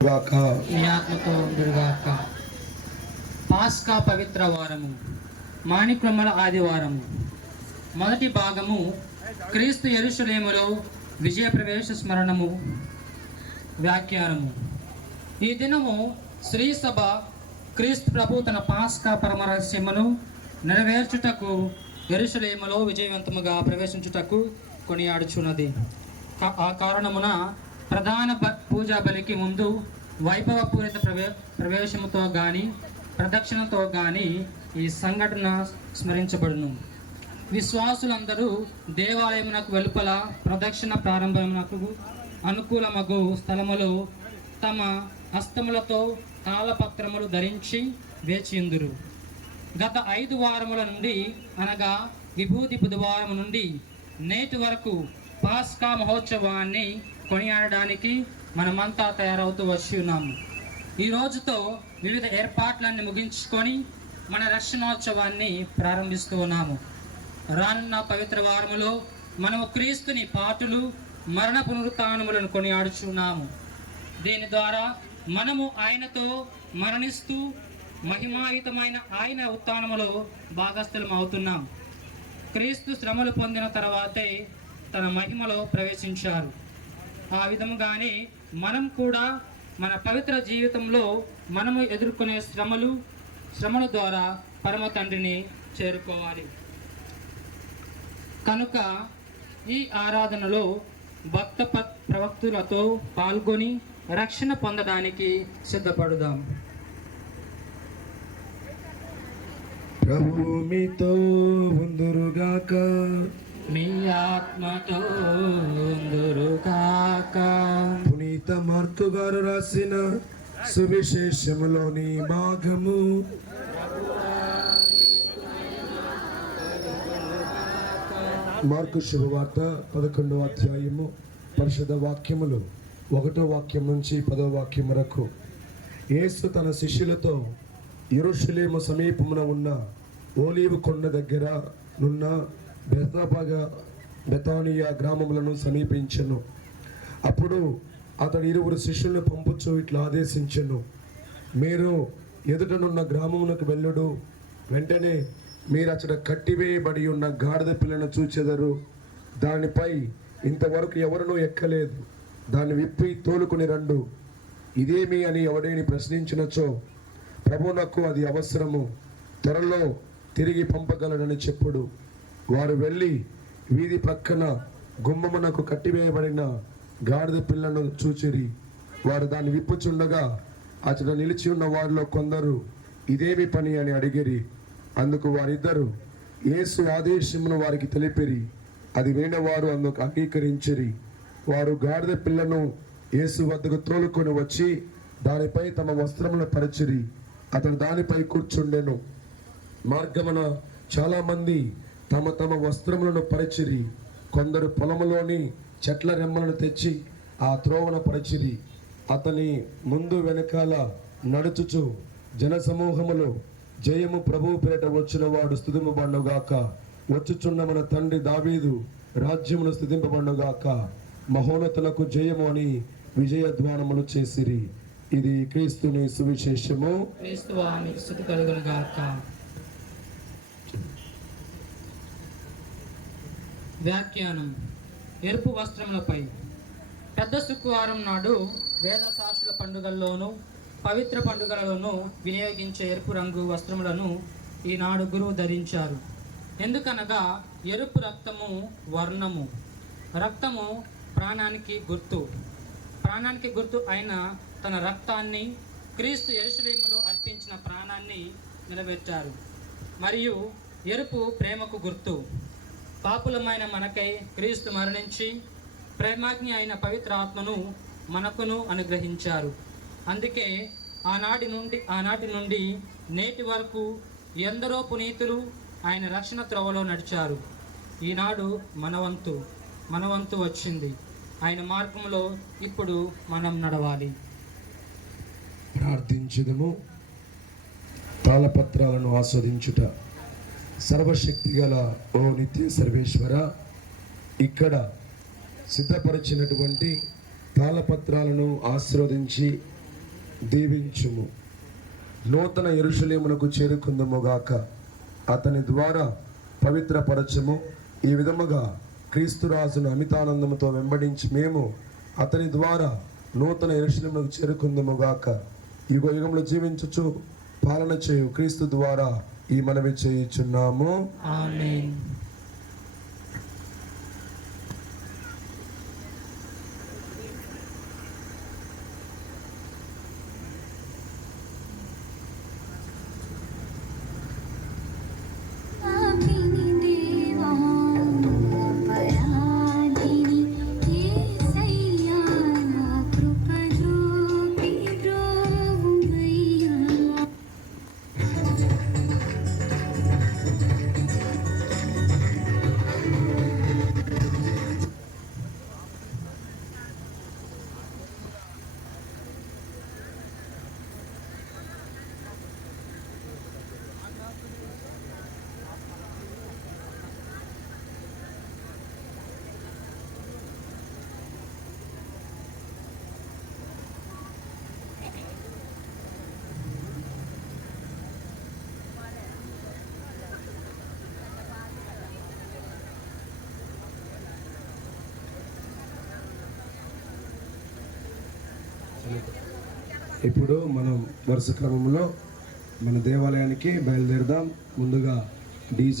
మీ ఆత్మతో ఉండుగాక. పాస్కా పవిత్ర వారము, మాణిక్రమల ఆదివారము. మొదటి భాగము క్రీస్తు యెరూషలేములో విజయ ప్రవేశ స్మరణము. వ్యాఖ్యానము. ఈ దినము శ్రీ సభ క్రీస్తు ప్రభు తన పాస్కా పరమరహస్యమును నెరవేర్చుటకు యెరూషలేములో విజయవంతముగా ప్రవేశించుటకు కొనియాడుచున్నది. ఆ కారణమున ప్రధాన పూజా బలికి ముందు వైభవపూరిత ప్రవేశముతో గాని ప్రదక్షిణతో గాని ఈ సంఘటన స్మరించబడును. విశ్వాసులందరూ దేవాలయమునకు వెలుపల ప్రదక్షిణ ప్రారంభమునకు అనుకూలమగు స్థలములో తమ హస్తములతో తాళపత్రములు ధరించి వేచియుందురు. గత 5 వారముల నుండి అనగా విభూతి బుధవారం నుండి నేటి వరకు పాస్కా మహోత్సవాన్ని కొనియాడడానికి మనమంతా తయారవుతూ వచ్చి ఉన్నాము. ఈ రోజుతో వివిధ ఏర్పాట్లన్నీ ముగించుకొని మన రక్షణోత్సవాన్ని ప్రారంభిస్తూ ఉన్నాము. రానున్న పవిత్ర వారములో మనము క్రీస్తుని పాటులు మరణ పునరుత్థానములను కొనియాడుచున్నాము. దీని ద్వారా మనము ఆయనతో మరణిస్తూ మహిమాయుతమైన ఆయన ఉత్థానములో భాగస్థులం అవుతున్నాం. క్రీస్తు శ్రమలు పొందిన తర్వాతే తన మహిమలో ప్రవేశించారు. ఆ విధముగానే మనం కూడా మన పవిత్ర జీవితంలో మనము ఎదుర్కొనే శ్రమల ద్వారా పరమ తండ్రిని చేరుకోవాలి. కనుక ఈ ఆరాధనలో భక్త ప్రవక్తులతో పాల్గొని రక్షణ పొందడానికి సిద్ధపడుదాం. ప్రభు మీతో ఉందురుగాక, మీ ఆత్మతో ఉందురుగాక. పునీత మార్కు గారు రాసిన సువిశేషములోని భాగము. మార్కు శుభవార్త 11వ అధ్యాయము పరిశుద్ధ వాక్యములు 1వ వాక్యం నుంచి 10వ వాక్యం వరకు. యేసు తన శిష్యులతో యెరూషలేము సమీపమున ఉన్న ఓలీవు కొండ దగ్గర నున్న బెతానియా గ్రామములను సమీపించెను. అప్పుడు అతడు 2 శిష్యులను పంపుచు ఇట్లా ఆదేశించెను. మీరు ఎదుటనున్న గ్రామమునకు వెళ్ళుడు. వెంటనే మీరు అక్కడ కట్టివేయబడి ఉన్న గాడిద పిల్లను చూచెదరు. దానిపై ఇంతవరకు ఎవరునూ ఎక్కలేదు. దాన్ని విప్పి తోలుకుని రండు. ఇదేమి అని ఎవడేని ప్రశ్నించినచో, ప్రభువునకు అది అవసరము, త్వరలో తిరిగి పంపగలడని చెప్పుడు. వారు వెళ్ళి వీధి ప్రక్కన గుమ్మమునకు కట్టివేయబడిన గాడిద పిల్లను చూచిరి. వారు దాన్ని విప్పుచుండగా అతడు నిలిచి ఉన్న వారిలో కొందరు ఇదేమి పని అని అడిగిరి. అందుకు వారిద్దరు యేసు ఆదేశమును వారికి తెలిపిరి. అది వినిన వారు అందుకు అంగీకరించిరి. వారు గాడిద పిల్లను యేసు వద్దకు తోలుకొని వచ్చి దానిపై తమ వస్త్రములను పరిచిరి. అతడు దానిపై కూర్చుండెను. మార్గమున చాలా మంది తమ తమ వస్త్రములను పరిచిరి. కొందరు పొలములోని చెట్ల రెమ్మలను తెచ్చి ఆ త్రోవన పరిచిరి. అతని ముందు వెనకాల నడుచుచు జనసమూహములు, జయము ప్రభువు పేరట వచ్చిన వాడు స్తుతింపబడుగాక, వచ్చుచున్న మన తండ్రి దావీదు రాజ్యమును స్తుతింపబడుగాక, మహోన్నతులకు జయము అని విజయధ్వానములు చేసిరి. ఇది క్రీస్తుని సువిశేషము. క్రీస్తువానికి స్తుతి కలుగునుగాక. వ్యాఖ్యానం. ఎరుపు వస్త్రములపై. పెద్ద శుక్రవారం నాడు వేదశాస్త్రుల పండుగల్లోనూ పవిత్ర పండుగలలోనూ వినియోగించే ఎరుపు రంగు వస్త్రములను ఈనాడు గురువు ధరించారు. ఎందుకనగా ఎరుపు రక్తము వర్ణము. రక్తము ప్రాణానికి గుర్తు. ప్రాణానికి గుర్తు అయిన తన రక్తాన్ని క్రీస్తు యెరూషలేములో అర్పించిన ప్రాణాన్ని నిలబెట్టారు. మరియు ఎరుపు ప్రేమకు గుర్తు. పాపులమైన మనకై క్రీస్తు మరణించి ప్రేమాజ్ఞ అయిన పవిత్ర ఆత్మను మనకును అనుగ్రహించారు. అందుకే ఆనాటి నుండి నేటి వరకు ఎందరో పునీతులు ఆయన రక్షణ త్రోవలో నడిచారు. ఈనాడు మనవంతు వచ్చింది. ఆయన మార్గంలో ఇప్పుడు మనం నడవాలి. ప్రార్థించుదము. తాళపత్రాలను ఆస్వాదించుట. సర్వశక్తి గల ఓ నిత్య సర్వేశ్వర, ఇక్కడ సిద్ధపరిచినటువంటి తాళపత్రాలను ఆశీర్వదించి దీవించుము. నూతన యెరూషలేమునకు చేరుకుందుముగాక. అతని ద్వారా పవిత్రపరచము. ఈ విధముగా క్రీస్తురాజును అమితానందముతో వెంబడించి మేము అతని ద్వారా నూతన యెరూషలేమునకు చేరుకుందుముగాక. యుగ యుగంలో జీవించుచు పాలన చేయు క్రీస్తు ద్వారా ఈ మనవి చేయుచున్నాము. ఆమేన్. ఇప్పుడు మనం వరుస క్రమంలో మన దేవాలయానికి బయలుదేరదాం. ముందుగా డీజే